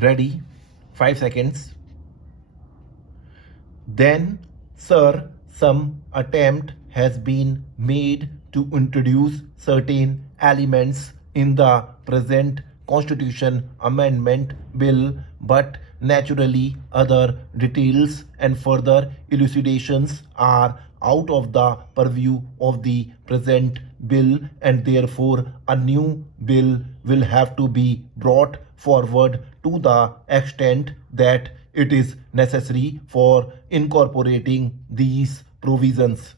Ready? 5 seconds. Then, sir, some attempt has been made to introduce certain elements in the present Constitution Amendment Bill, but naturally other details and further elucidations are out of the purview of the present bill, and therefore a new bill will have to be brought forward to the extent that it is necessary for incorporating these provisions.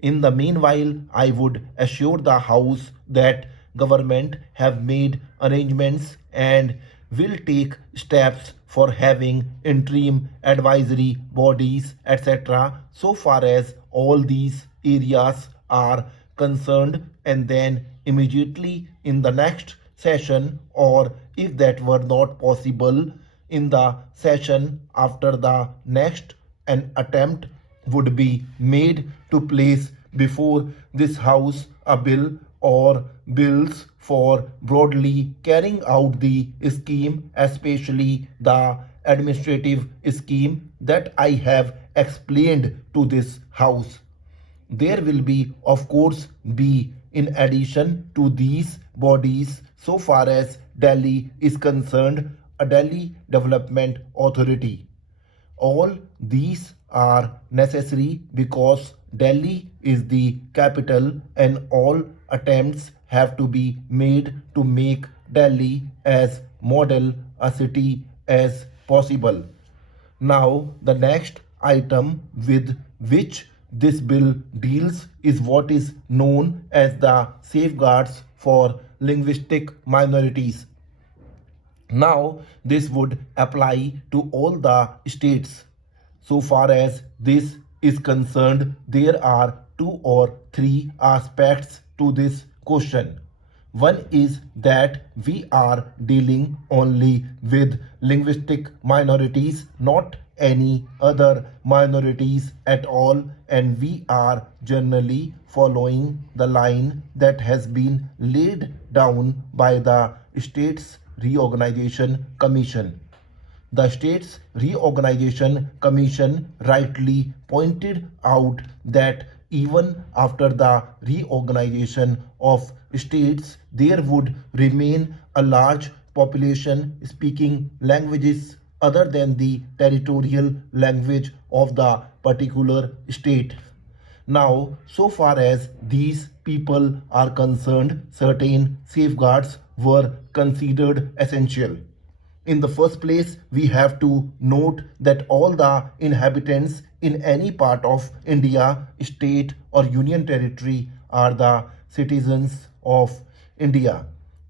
In the meanwhile, I would assure the House that government have made arrangements and will take steps for having interim advisory bodies, etc., so far as all these areas are concerned, and then immediately in the next session, or if that were not possible, in the session after the next, an attempt would be made to place before this House a bill or bills for broadly carrying out the scheme, especially the administrative scheme that I have explained to this House. There will be, of course, be in addition to these bodies, so far as Delhi is concerned, a Delhi Development Authority. All these are necessary because Delhi is the capital, and all attempts have to be made to make Delhi as model a city as possible. Now, the next item with which this bill deals is what is known as the safeguards for linguistic minorities. Now, this would apply to all the states. So far as this is concerned, there are 2 or 3 aspects to this question. One is that we are dealing only with linguistic minorities, not any other minorities at all, and we are generally following the line that has been laid down by the States Reorganization Commission. The States Reorganization Commission rightly pointed out that even after the reorganization of states, there would remain a large population speaking languages other than the territorial language of the particular state. Now, so far as these people are concerned, certain safeguards were considered essential. In the first place, we have to note that all the inhabitants in any part of India, state or union territory are the citizens of India.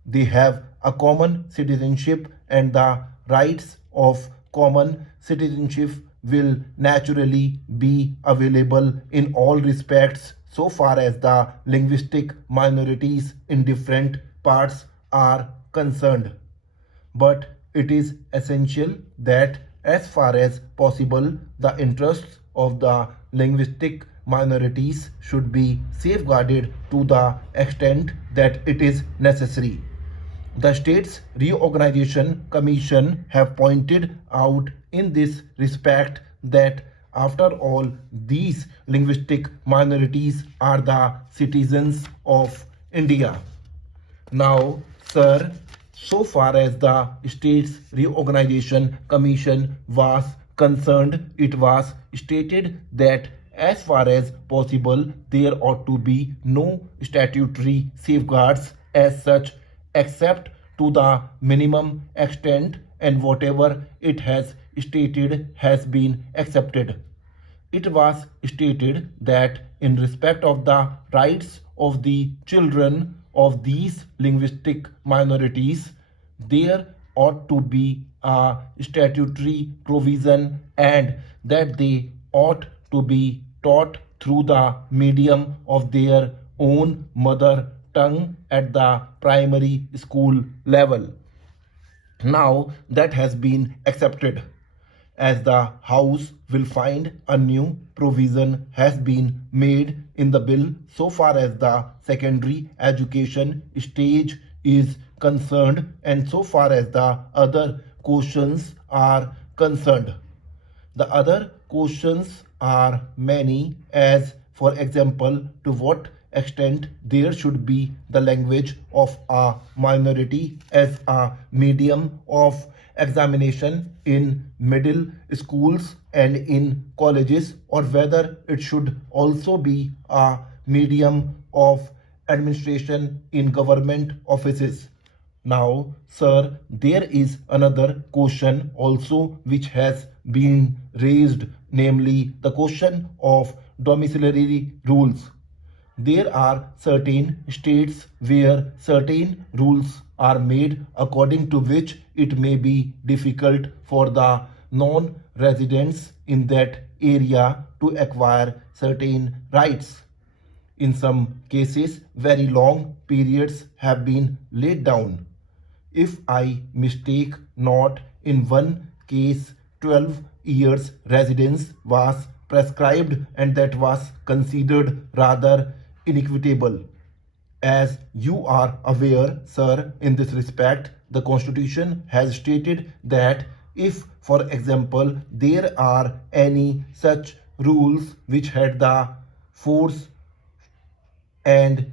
They have a common citizenship, and the rights of common citizenship will naturally be available in all respects so far as the linguistic minorities in different parts are concerned. But it is essential that as far as possible the interests of the linguistic minorities should be safeguarded to the extent that it is necessary. The States Reorganization Commission have pointed out in this respect that after all, these linguistic minorities are the citizens of India. Now, sir, so far as the States Reorganization Commission was concerned, it was stated that as far as possible, there ought to be no statutory safeguards as such, except to the minimum extent, and whatever it has stated has been accepted. It was stated that in respect of the rights of the children of these linguistic minorities, there ought to be a statutory provision, and that they ought to be taught through the medium of their own mother tongue at the primary school level. Now that has been accepted, as the House will find a new provision has been made in the bill so far as the secondary education stage is concerned, and so far as the other questions are concerned. The other questions are many, as for example, to what extent there should be the language of a minority as a medium of examination in middle schools and in colleges, or whether it should also be a medium of administration in government offices. Now, sir, there is another question also which has been raised, namely the question of domiciliary rules. There are certain states where certain rules are made according to which it may be difficult for the non residents in that area to acquire certain rights. In some cases, very long periods have been laid down. If I mistake not, in one case 12 years residence was prescribed, and that was considered rather inequitable. As you are aware, sir, in this respect, the Constitution has stated that if, for example, there are any such rules which had the force and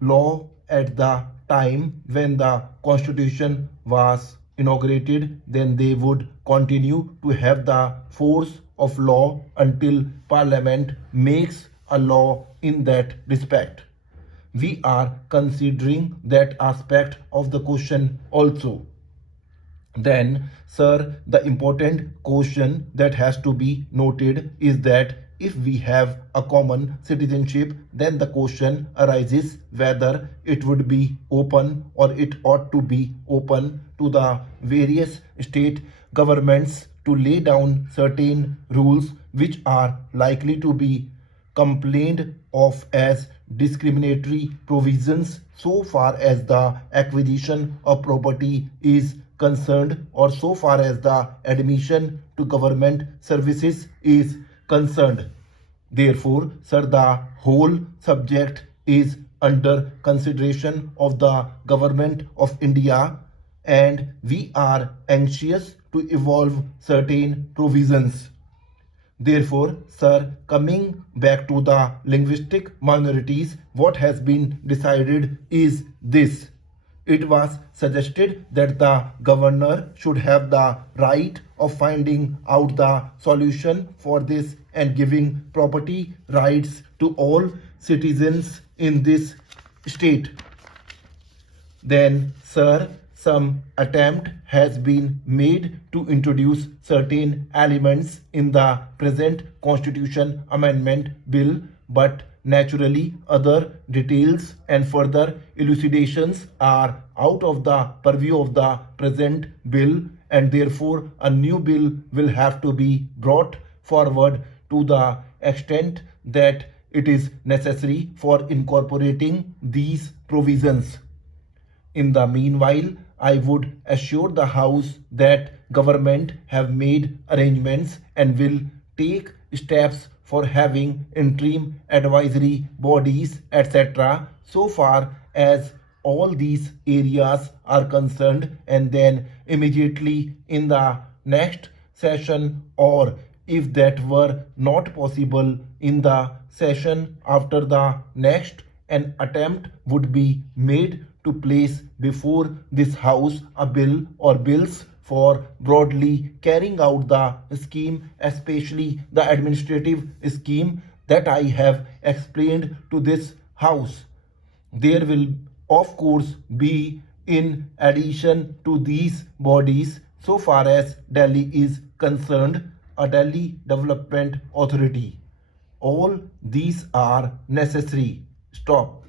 law at the time when the constitution was inaugurated, then they would continue to have the force of law until parliament makes a law in that respect. We are considering that aspect of the question also. Then, sir, the important question that has to be noted is that if we have a common citizenship, then the question arises whether it would be open, or it ought to be open, to the various state governments to lay down certain rules which are likely to be complained of as discriminatory provisions so far as the acquisition of property is concerned, or so far as the admission to government services is concerned. Therefore, sir, the whole subject is under consideration of the government of India, and we are anxious to evolve certain provisions. Therefore, sir, coming back to the linguistic minorities, what has been decided is this. It was suggested that the governor should have the right of finding out the solution for this and giving property rights to all citizens in this state. Then, sir, some attempt has been made to introduce certain elements in the present Constitution Amendment Bill, but naturally other details and further elucidations are out of the purview of the present bill, and therefore a new bill will have to be brought forward to the extent that it is necessary for incorporating these provisions. In the meanwhile, I would assure the House that government have made arrangements and will take steps for having interim advisory bodies, etc., so far as all these areas are concerned, and then immediately in the next session, or if that were not possible, in the session after the next, an attempt would be made to place before this House a bill or bills for broadly carrying out the scheme, especially the administrative scheme that I have explained to this House. There will, of course, be, in addition to these bodies, so far as Delhi is concerned, a Delhi Development Authority. All these are necessary. Stop.